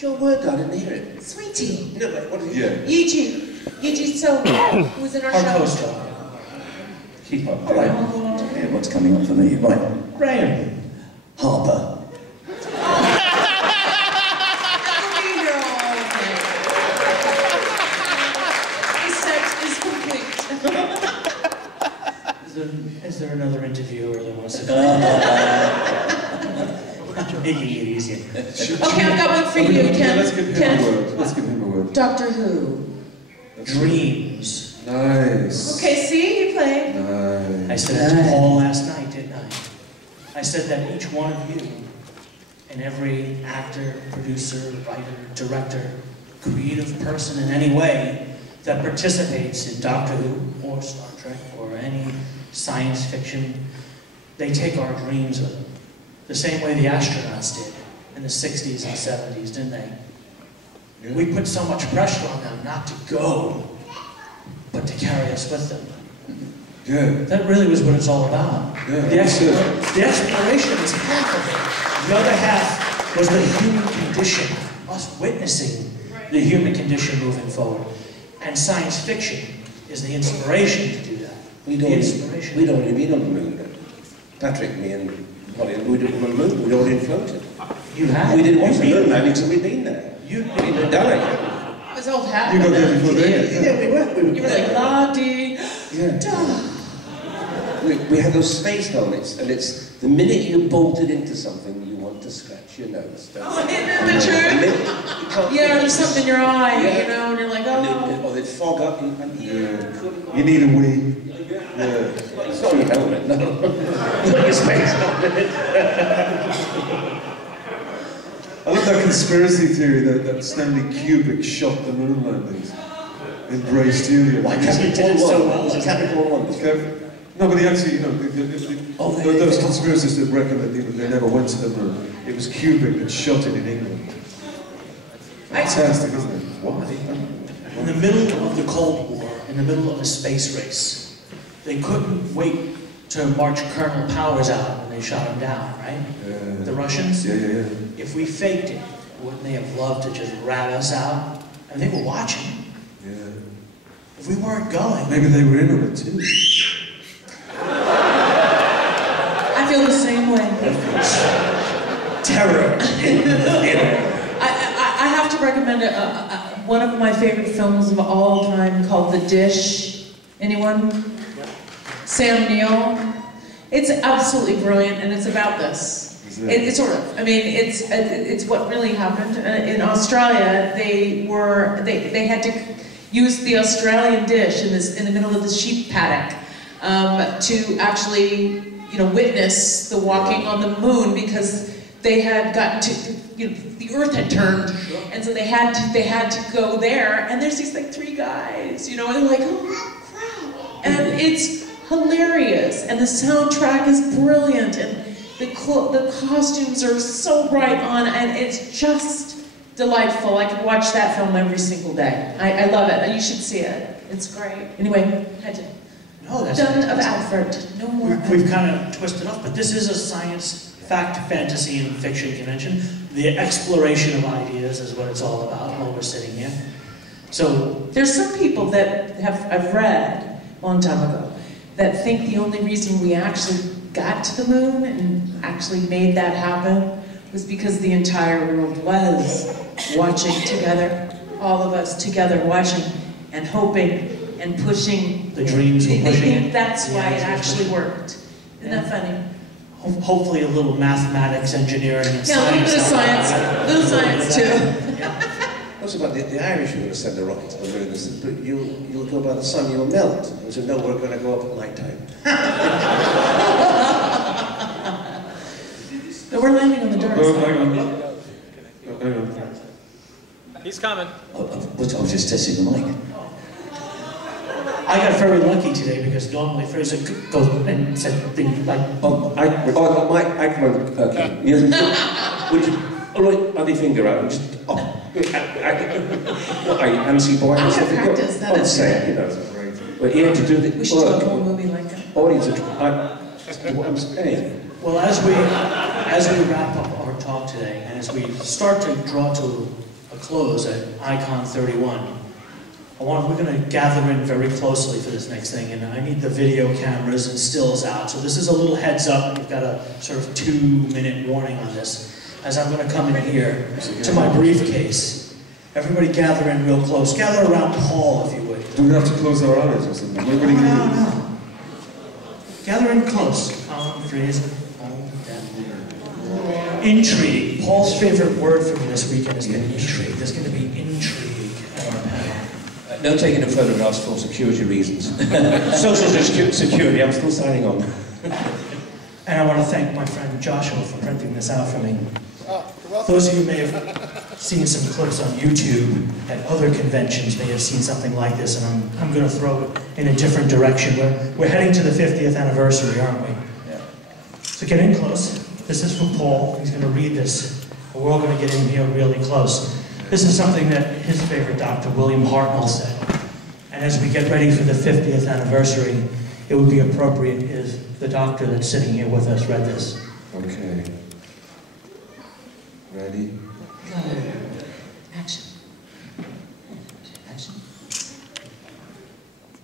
your word? I didn't hear it. Sweetie. No, but what did you Yeah. Eugene Silver, who was in our Our show. co-star. keep up? All right. Yeah, what's coming up for me? Right. Graham. Harper. The set is complete. Is there another interviewer that wants to making it easier? Okay, I've got one for you, Ken. Let's give him a word. Let's give him a word. Doctor Who. Dreams. Nice. Okay, see, you played. I Nice. said it to Paul last night, didn't I? I said that each one of you, and every actor, producer, writer, director, creative person in any way that participates in Doctor Who or Star Trek or any science fiction, they take our dreams with them. The same way the astronauts did in the 60s and 70s, didn't they? Yeah. We put so much pressure on them not to go, but to carry us with them. Yeah. That really was what it's all about. Yeah, The that's it. exploration is half of it. The other half was the human condition, us witnessing the human condition moving forward. And science fiction is the inspiration to do that. We'd The already inspiration. been on the moon then. Patrick, me and Colin, we'd been on the moon, we'd already floated. You had. We didn't want the You've moon been- landing until we'd been there. You've We'd been been there. dying. It was old hat. You got there before they did. Yeah, we were. You were like, la-dee, Yeah. da. We had those space helmets, and it's the minute you bolted into something, you want to scratch your nose. Don't Oh, you? isn't that The true? minute you can't Yeah, focus. there's something in your eye, Yeah. you know, and you're like, And oh. or they'd fog up, and Yeah. You need a wee. Yeah. It's not your helmet, no. It's not your space helmet. I love that conspiracy theory that Stanley Kubrick shot the moon landings in Bray Studio. Why Capricorn so well. Was it Capricorn 1? Okay. No, but he actually, you know, those conspiracists that reckon that they never went to the moon. It was Kubrick that shot it in England. Fantastic, isn't it? Why? In the middle of the Cold War, in the middle of a space race, they couldn't wait to march Colonel Powers out when they shot him down, right? Yeah. The Russians? Yeah. If we faked it, wouldn't they have loved to just rat us out? And they were watching. Yeah. If we weren't going, Maybe they were in on it too. I feel the same way. terror in the theater. I have to recommend one of my favorite films of all time called The Dish. Anyone? Sam Neill. It's absolutely brilliant, and it's about this. It's sort of. I mean, it's what really happened in Australia. They had to use the Australian dish in the middle of the sheep paddock to actually, witness the walking on the moon, because they had gotten to, the Earth had turned, and so they had to go there. And there's these like 3 guys, and they're like, oh crap, and it's hilarious, and the soundtrack is brilliant, and the costumes are so right on, and it's just delightful. I could watch that film every single day. I love it. You should see it. It's great. Anyway, had to. No, that's Done of Advert. No more. We've kind of twisted off, but this is a science, fact, fantasy, and fiction convention. The exploration of ideas is what it's all about while we're sitting here. So There's some people that I've read a long time ago that think the only reason we actually got to the moon and actually made that happen was because the entire world was watching together, all of us together watching and hoping and pushing. the dreams were They pushing think it. that's The why it ideas were actually pushing it. worked. Isn't that funny? Hopefully a little mathematics, engineering, and Yeah, a little bit of science. science. A little science too. What's about the Irish were going to send a rocket to the moon? They said, but you'll go by the sun, you'll melt. I said, no, we're going to go up at night time. No, we're landing on the dark Oh, side. hang on. He's coming. I was just testing the mic. I got very lucky today because normally Frazer goes and said things like, Mike, okay. Would you, hold your finger out and just, what are you, Nancy Boy? I have practiced that. I'm saying, We're here to do the We should do a whole movie like that. Audience, what I'm saying. well, as we wrap up our talk today, and as we start to draw to a close at Icon 31. We're going to gather in very closely for this next thing, and I need the video cameras and stills out. So this is a little heads up. We've got a sort of 2-minute warning on this, as I'm going to come in here to my briefcase. Everybody gather in real close. Gather around Paul, if you would. Do we have to close our eyes or something? No. Gather in close. Colin, Frazer, intrigue. Paul's favorite word from this weekend is going to be intrigue. There's going to be intrigue at our panel. No taking of photographs for security reasons. Social security, I'm still signing on. And I want to thank my friend Joshua for printing this out for me. Those of you may have seen some clips on YouTube at other conventions, may have seen something like this, and I'm going to throw it in a different direction. We're heading to the 50th anniversary, aren't we? Yeah. So get in close. This is from Paul. He's going to read this. We're all going to get in here really close. This is something that his favorite doctor, William Hartnell, said. And as we get ready for the 50th anniversary, it would be appropriate if the doctor that's sitting here with us read this. Okay. Ready? Action. Action.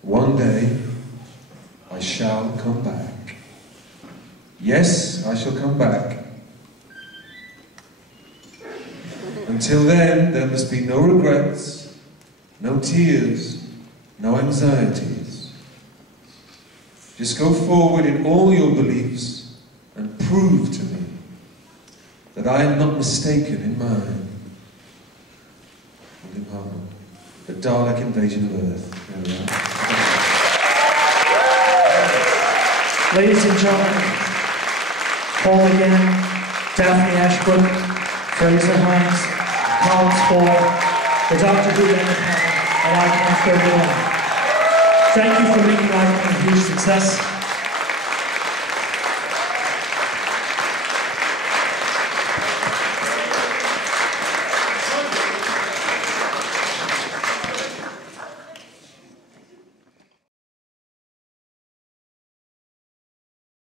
One day, I shall come back. Yes, I shall come back. Until then, there must be no regrets, no tears, no anxieties. Just go forward in all your beliefs and prove to me that I am not mistaken in mine. William Hartnell, the Dalek invasion of Earth. There we are. Ladies and gentlemen, Paul McGann, Daphne Ashbrook, Frazer Hines, Colin Spaull, the Doctor Who Entertainment, and Icon 31. Thank you for making Icon a huge success.